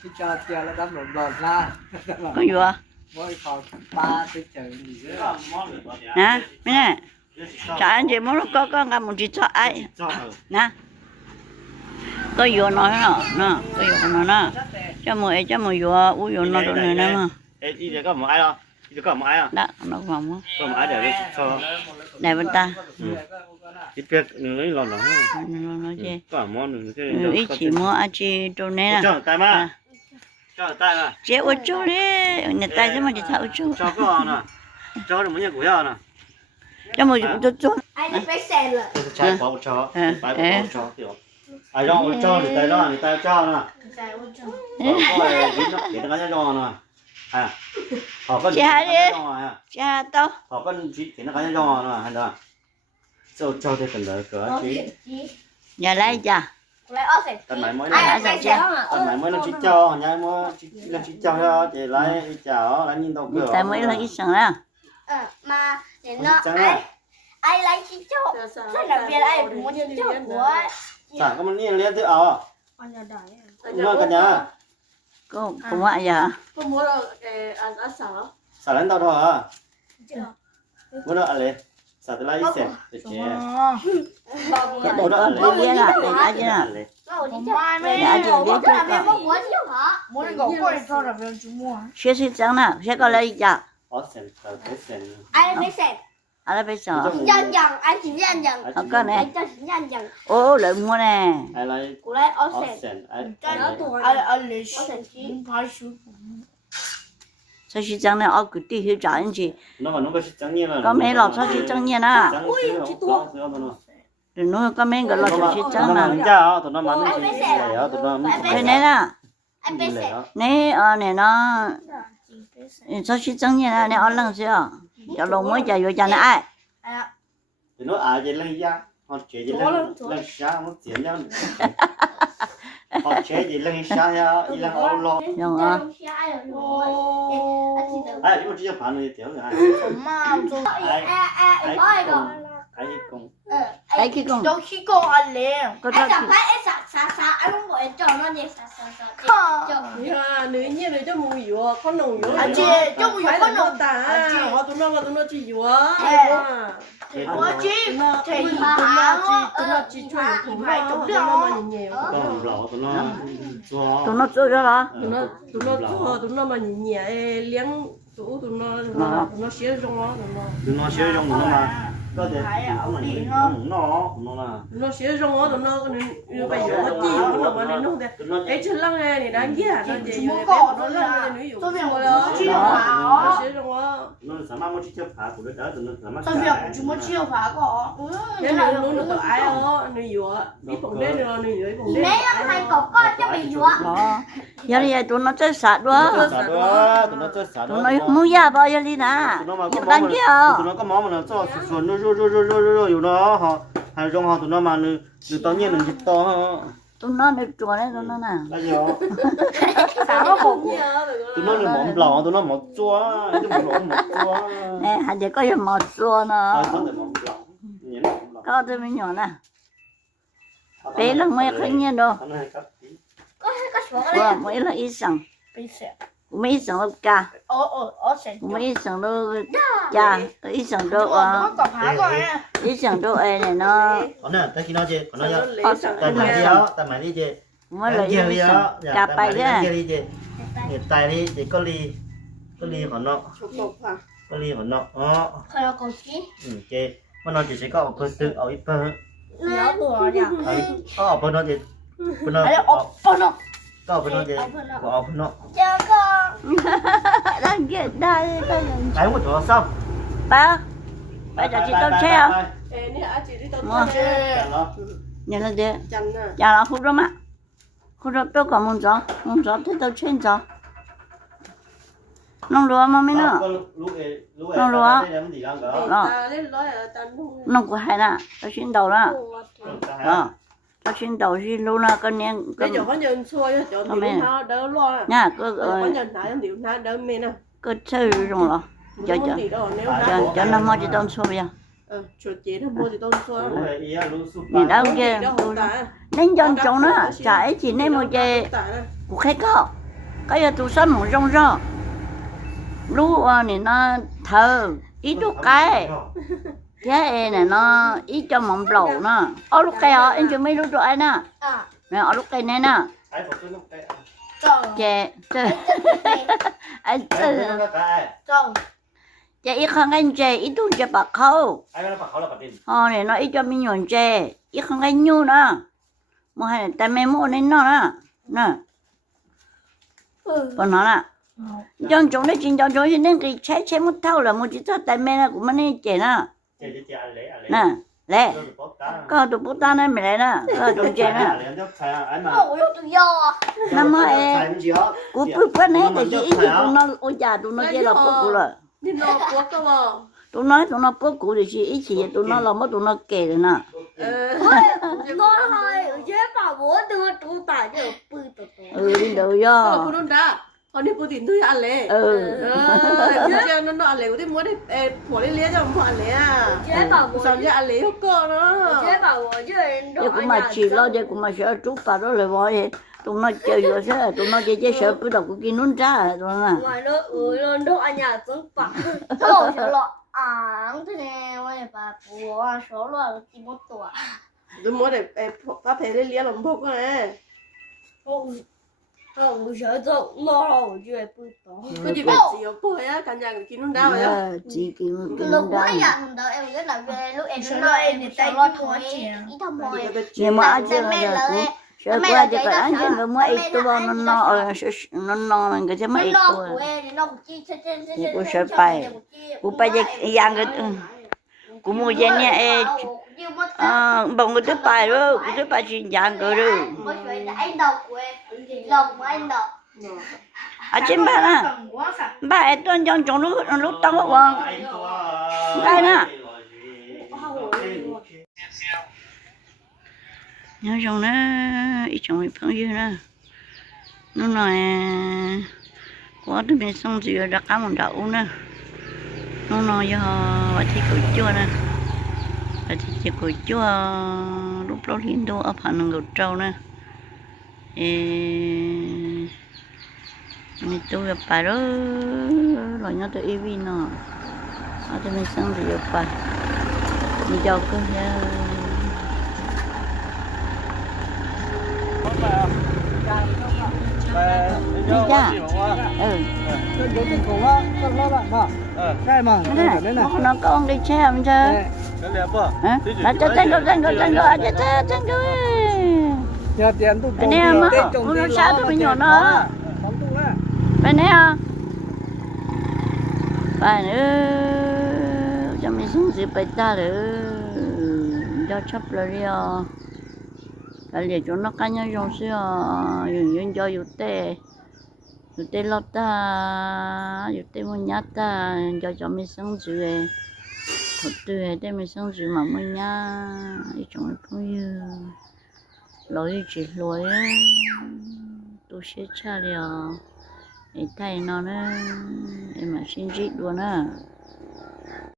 ที่จอเตียแล้วตำรวจบอกล่า có gì à บ่ให้เขาปลาไปเจอนี่เด้อ nè mấy nè chả anh chị muốn có ngắm một chị cho ai nè có vô nói nó có vô nó cho mùi vô uống vô nó đồ này nè mà ê đi để có một ai đâu đi có một ai à đó nó không có một ai để cho này bên ta ít việc nữa lòn lòn nó gì có món nữa cái ít chỉ mua ăn chi đồ này nè cho tay mà cho tay mà chế ô chú đi nhà tay chứ mà chị thạo chú cho có nè cho được mấy nhà của nhau nè cho mùi chú Ai phải xem rồi. trái bỏ cho phải bỏ cho kiểu ai cho thì tay cho nè có cái nó cho nè à họ có cha tao họ có chỉ cái nó cái cho nè hay là cho cái cần đỡ cửa chỉ nhà lấy cha Lấy ớt xem. tận mày mới Ai phải xem mà. tận mày mới nó chỉ cho nhai mua chỉ cho chị lấy chào lấy nhìn đâu cửa tại mới lấy ít sẵn đó Mà để nó ai lấy chi cho. Sao là việc ai muốn chi cho của. sao có mình liên tự ảo Anh nhà đại. mua cả nhà cô ngoại giờ Có muốn là ăn ăn sở. sao lên đâu thôi à mua nó ăn lên sao tự lấy xem để chế để con đi là để ai chứ nào đã chỉ biết chưa cả Muốn gõ coi cho là việc chú mua. sẽ chẳng nào sẽ có lấy cha ở xem tao thấy xem Ai phải xem. à là bây giờ Dần dần ai chỉ dần dần. không có nè Anh cho chỉ dần dần. ô lại mua nè ai lấy Của lấy ớt ở xem. xem ai Ai lấy ớt xem chỉ. sao sẽ chẳng này ở cái đi hiểu trả anh chị nó mà nó có chẳng nhiên là có mấy lọ sao sẽ chẳng nhiên à rồi nó có mấy cái lọ sao sẽ chẳng nào cha tụi nó mà nó chỉ để tụi nó cái này nè Anh phải xem. này này nó sao sẽ chẳng nhiên à này ở lần xưa cho lồng mới chạy vô cha này ai thì nó à vậy lên da họ chế vậy lên xa nó tiền nhau họ chế vậy lên xa ya lên ô lô đúng à ai chúng chỉ phản người tiểu rồi ai cùng đấy cái con Trong khi con ăn liền. có Anh cho chẳng phải em xả anh không gọi cho nó như xả. À, nữ nhiên này cho mùi dừa, con nồng dừa. À chị, cho mùi dừa con nồng. À chị, họ tụi nó chỉ dừa. Ủa chị, thì tụi nó chỉ chơi cũng phải tụi nó mà nhiều. con lọ tụi nó tụi nó chơi đó hả Tụi nó mà nhiều liếng tụi nó xé rong nó. tụi nó xé rong tụi nó mà có thể Nó xé rong tụi nó bây giờ nó chi nó mà nó không để ấy chân lăng này đáng ghét nó gì nó lăng nữ dụ nó xé rong nó sắm một chiếc phá của nó tụi nó sắm Sao việc của chúng nó chiêu phá có. nếu nó tự ai nữ dụ đi phòng đêm rồi nữ dụ phòng đêm Nếu hai cậu con cho bị dụa. đó giờ này tụi nó chơi sạt đó tụi nó mua giá bao nhiêu đi nè đang kia tụi nó có món mà nó cho sườn nó rồi nó họ hay rong họ tụi nó mà nó tự nhiên nó to tụi nó được chùa đấy tụi nó nè là gì đó sao nó không tụi nó là mỏng lò tụi nó mỏng chua cái mỏng chua nè hai đứa có gì một chùa nó có thể mỏng lò nhỉ có tôi mới nhỏ nè bé là mấy cái nhiên đâu Có xuống của mấy là ít sẵn mấy sẵn đâu cả mấy sẵn đâu cha ít sẵn đâu ít sẵn đâu ấy này nó còn nè tới khi nó gì còn nó giờ tại mày đi gì mới là ít sẵn cả bài đấy tại đi thì có ly của nó có ly của nó Thôi là con chí. ok mà nó chỉ sẽ có một tự ở ít hơn Nhớ vừa nha. có ở bên nó gì bên nó có ở bên nó gì có ở bên nó Chào con. đang kia đây cái một chỗ xong ba bây giờ chị tao treo nè chị đi tao nhận là thế chăn nè nhà nó hút đó mà hút đó tôi còn muốn gió thế tao trên gió nông lúa mà mấy nữa nông lúa ta lên nói là ta nông của hai nè tao trên đầu đó tao trên đầu thì luôn là con nén bây giờ có nhân xôi cho tiểu nó đỡ lo nha có nhân nãy tiểu nó đỡ mê nè cứ chơi rồi đó cho nó mau chỉ tao xôi vậy chuột chế nó mua thì tao xôi nhìn đâu kia nên chọn nó chả chỉ nên một cái của khách có cái giờ tụ sân một trong đó lú này nó thờ ít lúc cái này nó ít cho mỏng lẩu nè ở lúc cái anh chưa mấy lúc rồi nè nè ở lúc cái này nè chè anh chè ít không anh chè ít tuần chè bạc khâu này nó ít cho mình nhọn chè ít không anh nhu nè mua hay tại mẹ mua nên nó nè nè còn nó nè trong chúng đấy chính trong chúng nên cái chế một thau là một chỉ cho tại mẹ là của mình chè nè nè lẹ có tụ bút ta này mẹ lẹ nè có tụ chè nè năm ấy của bút bút này cái gì tụ nó ôi già tụ nó chè là bút của rồi đi nó bút cơ mà tụ nó bút của thì chỉ ít chỉ tụ nó là mất tụ nó kể rồi nè con hơi chế bảo bố đưa tụ tải cho bự tụ đi đâu yo cô đông đã còn đi Putin tôi ăn lẽ chứ nó ăn lẽ cái muốn đi bỏ đi lẽ cho họ ăn lẽ à chế bảo bố sao chứ ăn lẽ không có nó chế bảo bố chứ giờ cũng mà chỉ lo giờ cũng mà sợ chút vào đó lại bỏ vậy tụi nó chơi rồi thế tụi nó chơi sợ bữa đầu cũng kia nôn ra rồi nè ngoài nó nó ở nhà cũng bạc thôi sợ lo thế này ngoài bà bố số lo chỉ một tuổi tôi muốn để phát thể lên lẽ làm bốc này không sợ đâu nó chưa bự to cái gì vậy chỉ có bôi á cả nhà người kia nó đau vậy á chỉ kia lúc quá giờ đó em rất là về lúc em nói em thì tay lo thôi ít thông mồi nhưng mà ai chơi là cũng sợ quá chứ còn anh chơi mà ít tôi nó mình cái chứ mà ít tôi thì cũng sợ phải cũng phải giang cái cũng mua gì nè bằng cái thứ bài đó cái thứ bài chuyện giang cái đó à chính bà nè bà ấy tuần trong lúc tao có quăng cái nè nhớ trong nó ít trong cái phong dư nè nó nói có thứ mình xong rồi đã cá một đậu nè nó nói giờ thì cổ chua nè thì cổ chua lúc đó hiện đồ ở phần ngột trâu nè mình tôi gặp bà đó rồi nhớ tôi yêu nó ở đây mình xong rồi gặp bà mình cho cơ đi ra nó con đi xe mình chơi là cho tranh đồ bên này mà nó sao tôi nhỏ nó bên này à phải nữa cho mình xuống dưới bãi ta nữa cho chấp lại đi à cái gì cho nó cá nhân trong xưa dùng cho dùng tê lót ta dùng tê mua nhát ta cho mình sống dưới thật tươi để mình sống dưới mà mua nhá đi trong không như lối chỉ lối tôi sẽ trả liệu để thay nó nữa để mà xin chít luôn á